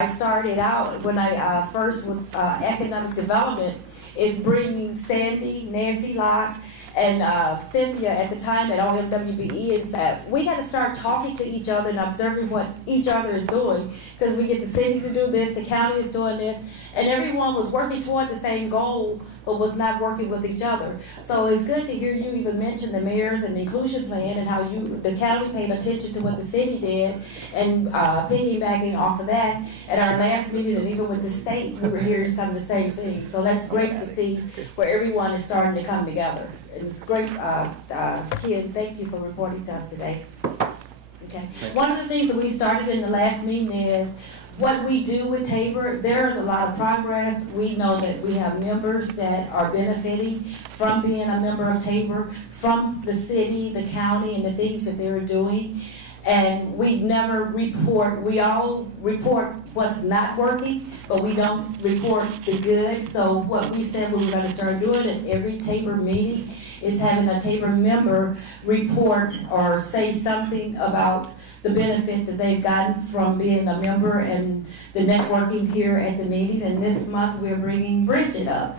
I started out when I first was economic development is bringing Sandy, Nancy Locke, and Cynthia at the time at OMWBE is that we got to start talking to each other and observing what each other is doing, because we get the city to do this, the county is doing this, and everyone was working toward the same goal but was not working with each other. So it's good to hear you even mention the mayor's and the inclusion plan and how the county paid attention to what the city did, and piggybacking off of that at our last meeting, and even with the state, we were hearing some of the same things. So that's great to see where everyone is starting to come together. And it's great, Ken, thank you for reporting to us today. Okay. One of the things that we started in the last meeting is what we do with Tabor. There's a lot of progress. We know that we have members that are benefiting from being a member of Tabor, from the city, the county, and the things that they're doing. And we never report, we all report what's not working, but we don't report the good. So what we said we were going to start doing at every Tabor meeting is having a Tabor member report or say something about the benefit that they've gotten from being a member and the networking here at the meeting. And this month we're bringing Bridget up.